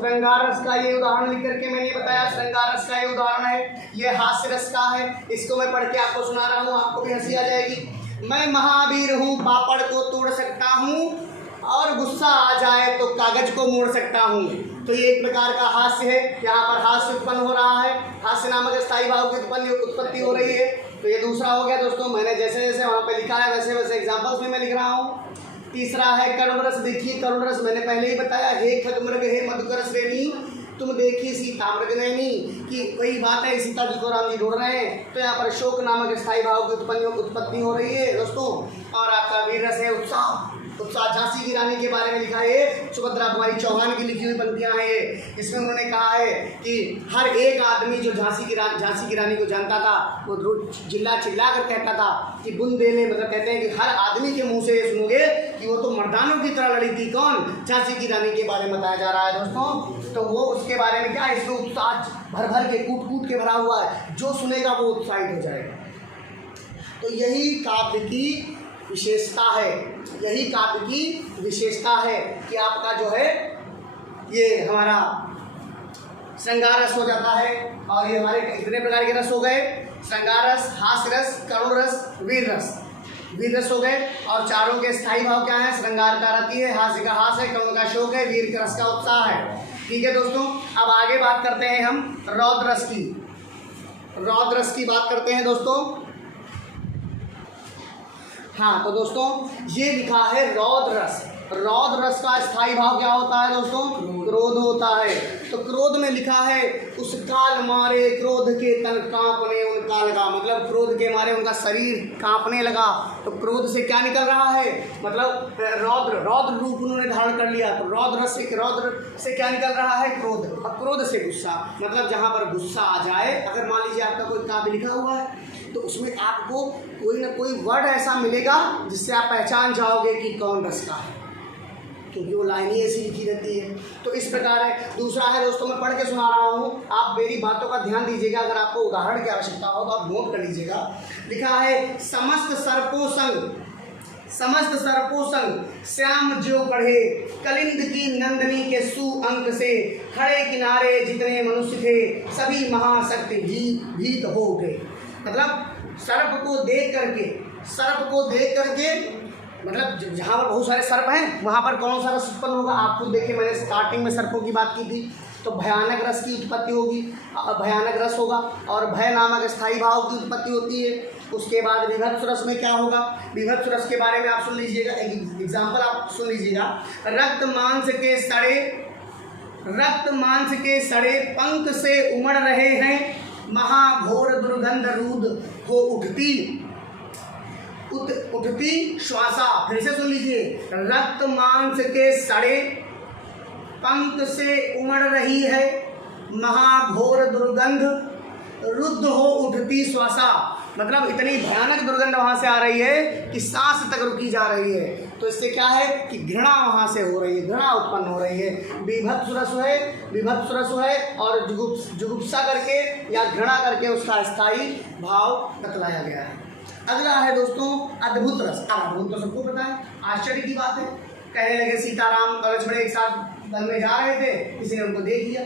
श्रृंगार रस का ये उदाहरण लिख करके मैंने बताया, श्रृंगार रस का ये उदाहरण है। ये हास्य रस का है, इसको मैं पढ़ के आपको सुना रहा हूँ, आपको भी हंसी आ जाएगी। मैं महावीर हूँ, पापड़ को तोड़ सकता हूँ, और गुस्सा आ जाए तो कागज को मोड़ सकता हूँ। तो ये एक प्रकार का हास्य है, यहाँ पर हास्य उत्पन्न हो रहा है, हास्य नामक स्थायी भाव की उत्पत्ति हो रही है। तो ये दूसरा हो गया दोस्तों, मैंने जैसे जैसे वहाँ पे लिखा है वैसे वैसे एग्जाम्पल्स में मैं लिख रहा हूँ। तीसरा है करुण रस। देखिए करुण रस मैंने पहले ही बताया, हे खगमृग हे मधुकर श्रेणी तुम देखी सीता मृग नैनी, कि वही बात है, सीता जी को राम जी ढूंढ रहे हैं। तो यहाँ पर शोक नामक स्थायी भाव की उत्पत्ति हो रही है दोस्तों। और आपका वीर रस है उत्साह। उत्साह झांसी की रानी के बारे में लिखा है, सुभद्रा कुमारी चौहान की लिखी हुई पंक्तियां हैं ये। इसमें उन्होंने कहा है कि हर एक आदमी जो झांसी की रानी को जानता था वो चिल्ला कर कहता था कि बुंदेले, मतलब कहते हैं कि हर आदमी के मुंह से ये सुनोगे कि वो तो मर्दानों की तरह लड़ी थी। कौन? झांसी की रानी के बारे में बताया जा रहा है दोस्तों। तो वो उसके बारे में क्या है, इसमें उत्साह भर भर के कूट के भरा हुआ है, जो सुनेगा वो उत्साहित हो जाएगा। तो यही काव्य की विशेषता है, यही काव्य की विशेषता है कि आपका जो है ये हमारा श्रृंगार रस हो जाता है। और ये हमारे कितने प्रकार के रस हो गए? श्रृंगार रस, हास्य रस, करुण रस, वीर रस। वीर रस हो गए। और चारों के स्थायी भाव क्या है? श्रृंगार का रति है, हास्य का हास है, करुण का शोक है, वीर का रस का उत्साह है। ठीक है दोस्तों, अब आगे बात करते हैं हम रौद्र रस की। रौद्र रस की बात करते हैं दोस्तों। हाँ तो दोस्तों ये लिखा है रौद्र रस। रौद्र रस का स्थायी भाव क्या होता है दोस्तों? क्रोध होता है। तो क्रोध में लिखा है उस काल मारे क्रोध के तन कांपने उनका लगा, मतलब क्रोध के मारे उनका शरीर कांपने लगा। तो क्रोध से क्या निकल रहा है? मतलब रौद्र रूप उन्होंने धारण कर लिया। तो रौद्र से क्या निकल रहा है? क्रोध। अब क्रोध से गुस्सा, मतलब जहाँ पर गुस्सा आ जाए, अगर मान लीजिए आपका कोई काव्य लिखा हुआ है तो उसमें आपको कोई ना कोई वर्ड ऐसा मिलेगा जिससे आप पहचान जाओगे कि कौन रस का है, क्योंकि वो लाइनें ऐसी लिखी रहती है। तो इस प्रकार है। दूसरा है दोस्तों, मैं पढ़ के सुना रहा हूँ, आप मेरी बातों का ध्यान दीजिएगा, अगर आपको उदाहरण की आवश्यकता हो तो आप नोट कर लीजिएगा। लिखा है समस्त सर्पों संग श्याम ज्यों पढ़े, कलिंद की नंदनी के सुअंक से, खड़े किनारे जितने मनुष्य थे, सभी महाशक्ति भीत हो उठे। मतलब सर्प को देख करके मतलब जहाँ पर बहुत सारे सर्प हैं वहाँ पर कौन सा रस उत्पन्न होगा? आप खुद देखिए, मैंने स्टार्टिंग में सर्पों की बात की थी। तो भयानक रस की उत्पत्ति होगी, भयानक रस होगा, और भय नामक स्थायी भाव की उत्पत्ति होती है। उसके बाद विभत्स रस में क्या होगा? विभत्स रस के बारे में आप सुन लीजिएगा, एक एग्जाम्पल आप सुन लीजिएगा। रक्त मांस के सड़े पंख से उमड़ रहे हैं, महाघोर दुर्गंध रूद हो उठती श्वासा। फिर से सुन लीजिए, रक्त मांस के सड़े पंख से उमड़ रही है, महाघोर दुर्गंध रुद्ध हो उठती श्वासा। मतलब इतनी भयानक दुर्गंध वहाँ से आ रही है कि सांस तक रुकी जा रही है। तो इससे क्या है कि घृणा वहाँ से हो रही है, घृणा उत्पन्न हो रही है। विभत्स रस है और जुगुप्सा करके या घृणा करके उसका स्थायी भाव बतलाया गया है। अगला है दोस्तों अद्भुत रस। अद्भुत तो सबको पता है, आश्चर्य की बात है। कहने लगे सीताराम और लक्ष्मण एक साथ वन में जा रहे थे, किसी ने उनको देख लिया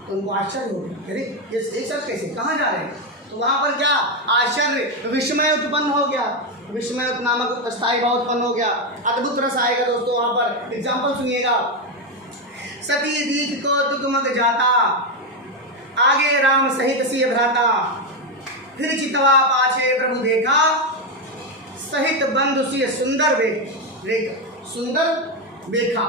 तो उनको आश्चर्य हो गया, अरे ये एक साथ कैसे, कहाँ जा रहे हैं? तो वहाँ पर क्या आश्चर्य, विस्मय उत्पन्न हो गया, विस्मय नामक स्थायी भाव उत्पन्न हो गया। अद्भुत रस आएगा दोस्तों वहाँ पर। एग्जाम्पल सुनिएगा। सती दीख कौतुक मग जाता, आगे राम सहित सिय भ्राता, फिर चितवा पाछे प्रभु देखा, सहित बंधु सिय सुंदर देखा।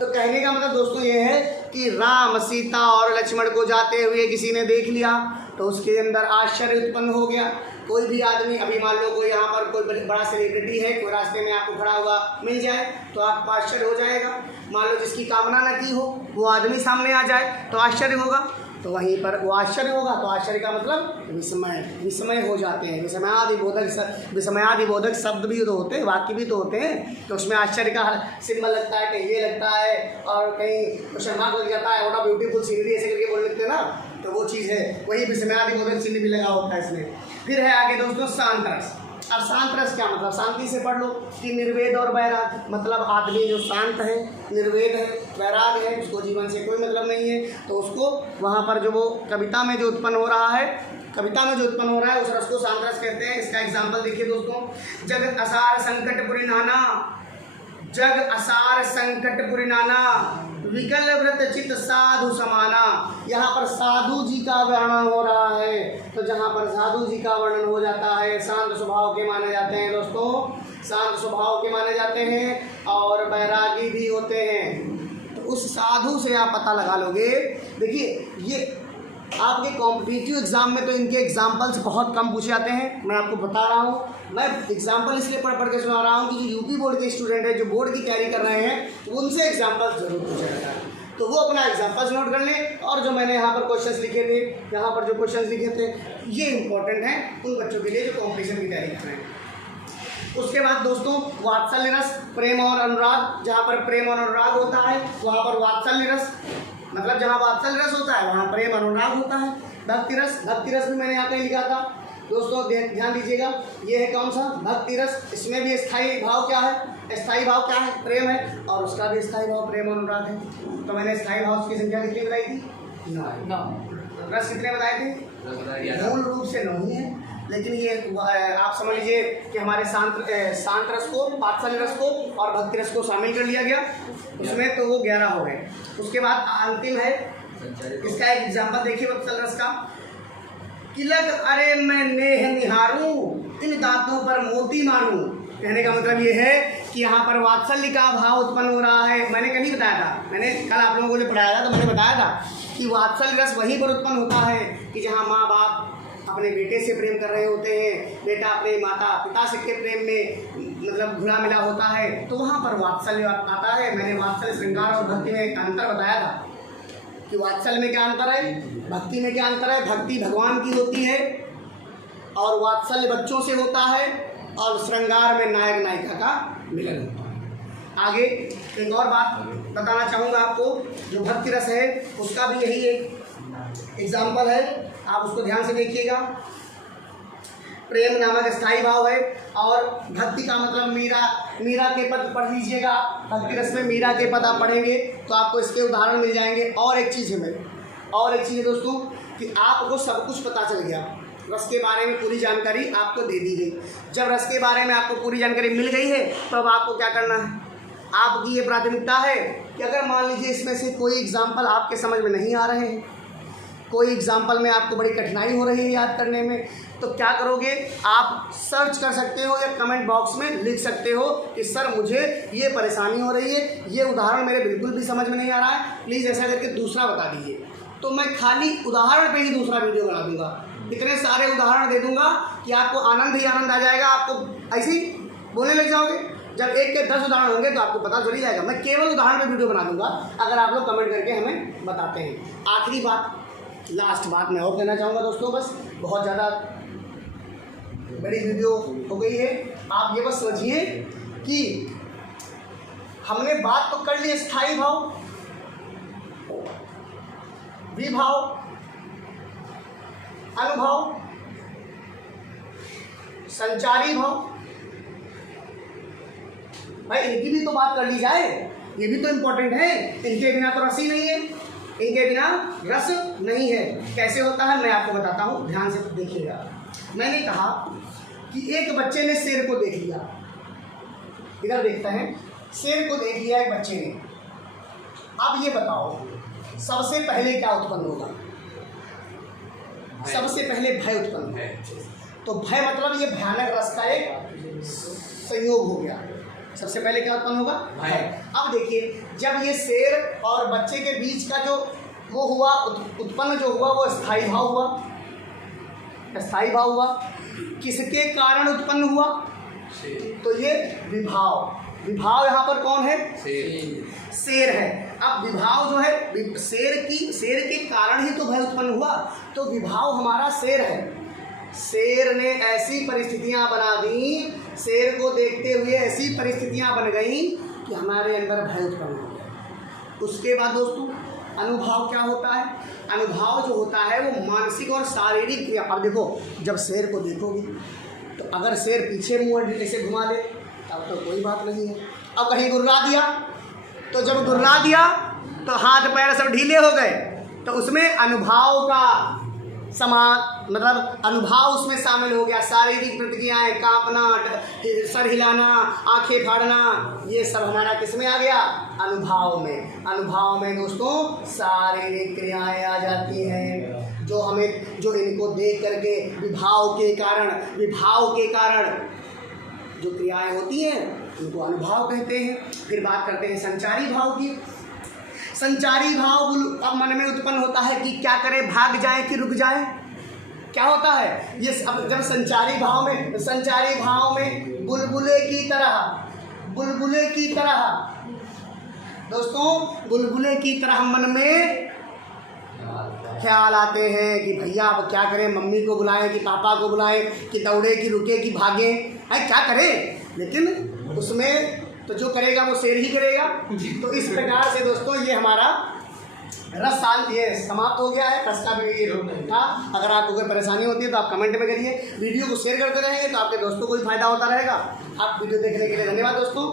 तो कहने का मतलब दोस्तों ये है कि राम, सीता और लक्ष्मण को जाते हुए किसी ने देख लिया तो उसके अंदर आश्चर्य उत्पन्न हो गया। कोई भी आदमी, अभी मान लो कोई यहाँ पर कोई बड़ा सेलिब्रिटी है, कोई रास्ते में आपको खड़ा हुआ मिल जाए तो आपको आश्चर्य हो जाएगा। मान लो जिसकी कामना न की हो वो आदमी सामने आ जाए तो आश्चर्य होगा। तो वहीं पर वो आश्चर्य होगा, तो आश्चर्य का मतलब विस्मय हो जाते हैं। विस्मयादिबोधक शब्द भी तो होते हैं, वाक्य भी तो होते हैं। तो उसमें आश्चर्य का सिंबल लगता है, कहीं ये लगता है और कहीं क्वेश्चन मार्क लग जाता है, व्हाट अ ब्यूटीफुल सीनरी ऐसे करके बोल लेते हैं ना, तो वो चीज़ है। वही विस्मयादिबोधक चिन्ह भी लगा होता है इसमें। फिर है आगे दोस्तों शांत रस। अब शांत रस क्या मतलब, शांति से पढ़ लो कि निर्वेद और वैराग, मतलब आदमी जो शांत है, निर्वेद है, वैराग है, उसको जीवन से कोई मतलब नहीं है, तो उसको वहाँ पर जो वो कविता में जो उत्पन्न हो रहा है, कविता में जो उत्पन्न हो रहा है उस रस को शांत रस कहते हैं। इसका एग्जाम्पल देखिए दोस्तों, जग असार संकट पुरी नाना, जग असार संकट पुरी नाना, विकल व्रत चित साधु समाना। यहाँ पर साधु जी का वर्णन हो रहा है, तो जहाँ पर साधु जी का वर्णन हो जाता है, शांत स्वभाव के माने जाते हैं दोस्तों, शांत स्वभाव के माने जाते हैं और बैरागी भी होते हैं। तो उस साधु से आप पता लगा लोगे। देखिए ये आपके कॉम्पिटिटिव एग्जाम में तो इनके एग्जाम्पल्स बहुत कम पूछे जाते हैं, मैं आपको बता रहा हूँ। मैं एग्जाम्पल इसलिए पढ़ के सुना रहा हूँ कि जो यूपी बोर्ड के स्टूडेंट है, जो बोर्ड की तैयारी कर रहे हैं, उनसे एग्जाम्पल्स जरूर पूछा जाता है, तो वो अपना एग्जाम्पल्स नोट कर लें। और जो मैंने यहाँ पर क्वेश्चंस लिखे थे, यहाँ पर जो क्वेश्चंस लिखे थे, ये इंपॉर्टेंट हैं उन बच्चों के लिए जो कॉम्पिटिशन की तैयारी कर रहे हैं। उसके बाद दोस्तों वात्सल्य रस, प्रेम और अनुराग। जहाँ पर प्रेम और अनुराग होता है वहाँ पर वात्सल्य रस, मतलब जहाँ वात्सल्य रस होता है वहाँ प्रेम अनुराग होता है। भक्ति रस, भक्ति रस भी मैंने यहाँ कहीं लिखा था दोस्तों, ध्यान दीजिएगा, ये है कौन सा, भक्ति रस। इसमें भी स्थायी भाव क्या है, स्थायी भाव क्या है, प्रेम है, और उसका भी स्थायी भाव प्रेम अनुराग है। तो मैंने स्थायी भाव की संख्या कितनी बताई थी, 9। रस कितने बताए थे, मूल रूप से 9 ही है, लेकिन ये आप समझ लीजिए कि हमारे शांत रस को, वात्सल्य रस को और भक्ति रस को शामिल कर लिया गया उसमें, तो वो 11 हो गए। उसके बाद अंतिम है, इसका एक एग्जाम्पल देखिए वात्सल्य रस का। किलक अरे मैं नेह निहारूं, इन दांतों पर मोती मारूं। कहने का मतलब ये है कि यहाँ पर वात्सल्य का भाव उत्पन्न हो रहा है। मैंने कल ही बताया था, मैंने कल आप लोगों को जो पढ़ाया था तो मैंने बताया था कि वात्सल्य रस वहीं पर उत्पन्न होता है कि जहाँ माँ बाप अपने बेटे से प्रेम कर रहे होते हैं, बेटा अपने माता पिता से के प्रेम में मतलब घुला मिला होता है, तो वहाँ पर वात्सल्य आता है। मैंने वात्सल्य श्रृंगार और भक्ति में अंतर बताया था कि वात्सल्य में क्या अंतर है, भक्ति में क्या अंतर है। भक्ति भगवान की होती है और वात्सल्य बच्चों से होता है, और श्रृंगार में नायक नायिका का मिलन होता है। आगे एक और बात बताना चाहूँगा आपको, जो भक्ति रस है उसका भी यही एक एग्जाम्पल है, आप उसको ध्यान से देखिएगा। प्रेम नामक स्थायी भाव है, और भक्ति का मतलब मीरा के पद पढ़ लीजिएगा। भक्ति रस में मीरा के पद आप पढ़ेंगे तो आपको इसके उदाहरण मिल जाएंगे। और एक चीज़ है दोस्तों कि आपको सब कुछ पता चल गया, रस के बारे में पूरी जानकारी आपको दे दी गई। जब रस के बारे में आपको पूरी जानकारी मिल गई है तो अब आपको क्या करना है, आपकी ये प्राथमिकता है कि अगर मान लीजिए इसमें से कोई एग्जाम्पल आपके समझ में नहीं आ रहे हैं, कोई एग्जाम्पल में आपको बड़ी कठिनाई हो रही है याद करने में, तो क्या करोगे, आप सर्च कर सकते हो या कमेंट बॉक्स में लिख सकते हो कि सर मुझे ये परेशानी हो रही है, ये उदाहरण मेरे बिल्कुल भी समझ में नहीं आ रहा है, प्लीज़ ऐसा करके दूसरा बता दीजिए। तो मैं खाली उदाहरण पे ही दूसरा वीडियो बना दूंगा, इतने सारे उदाहरण दे दूंगा कि आपको आनंद ही आनंद आ जाएगा। आपको ऐसे ही बोलने लग जाओगे, जब 1 के 10 उदाहरण होंगे तो आपको पता चल ही जाएगा। मैं केवल उदाहरण पे वीडियो बना दूंगा अगर आप लोग कमेंट करके हमें बताते हैं। आखिरी बात, लास्ट बात मैं और कहना चाहूँगा दोस्तों, बस बहुत ज़्यादा बड़ी वीडियो हो गई है, आप ये बस समझिए कि हमने बात तो कर ली स्थायी भाव, विभाव, अनुभव, संचारी भाव। भाई इनकी भी तो बात कर ली जाए, ये भी तो इम्पोर्टेंट है, इनके बिना तो रस ही नहीं है, इनके बिना रस नहीं है। कैसे होता है मैं आपको बताता हूँ, ध्यान से देखिएगा। मैंने कहा कि एक बच्चे ने शेर को देख लिया, इधर देखते हैं, शेर को देख लिया एक बच्चे ने। अब ये बताओ सबसे पहले क्या उत्पन्न होगा, सबसे पहले भय उत्पन्न होगा। तो भय मतलब ये भयानक रस का एक संयोग हो गया। सबसे पहले क्या उत्पन्न होगा, भय। अब देखिए जब ये शेर और बच्चे के बीच का जो वो हुआ उत्पन्न जो हुआ वो स्थायी भाव हुआ, स्थायी भाव हुआ। किसके कारण उत्पन्न हुआ, तो ये विभाव। विभाव यहाँ पर कौन है, शेर है। अब विभाव जो है शेर के कारण ही तो भय उत्पन्न हुआ, तो विभाव हमारा शेर है। शेर ने ऐसी परिस्थितियां बना दी, शेर को देखते हुए ऐसी परिस्थितियां बन गई कि हमारे अंदर भय उत्पन्न हो गया। उसके बाद दोस्तों अनुभाव क्या होता है, अनुभाव जो होता है वो मानसिक और शारीरिक क्रिया। अब देखो जब शेर को देखोगे तो अगर शेर पीछे मुंह ऐसे घुमा ले तब तो कोई बात नहीं है। अब कहीं गुर्रा दिया, तो जब गुर्रा दिया तो हाथ पैर सब ढीले हो गए, तो उसमें अनुभाव का मतलब अनुभाव उसमें शामिल हो गया। शारीरिक प्रतिक्रियाएं, कांपना, सर हिलाना, आंखें फाड़ना, ये सब हमारा किस में आ गया? अनुभाव में। अनुभाव में दोस्तों शारीरिक क्रियाएं आ जाती हैं, जो इनको देख करके विभाव के कारण जो क्रियाएं होती हैं उनको अनुभाव कहते हैं। फिर बात करते हैं संचारी भाव की। संचारी भाव अब मन में उत्पन्न होता है कि क्या करे, भाग जाए कि रुक जाए। क्या होता है ये? अब जब संचारी भाव में बुलबुले की तरह दोस्तों, बुलबुले की तरह मन में ख्याल आते हैं कि भैया अब क्या करें, मम्मी को बुलाएं कि पापा को बुलाएं, कि दौड़े कि रुके कि भागे, है क्या करें। लेकिन उसमें तो जो करेगा वो शेर ही करेगा। तो इस प्रकार से दोस्तों ये हमारा रस ये समाप्त हो गया है। रस का भी था। अगर आपको कोई परेशानी होती है तो आप कमेंट में करिए। वीडियो को शेयर करते रहेंगे तो आपके दोस्तों को भी फायदा होता रहेगा। आप वीडियो देखने के लिए धन्यवाद दोस्तों।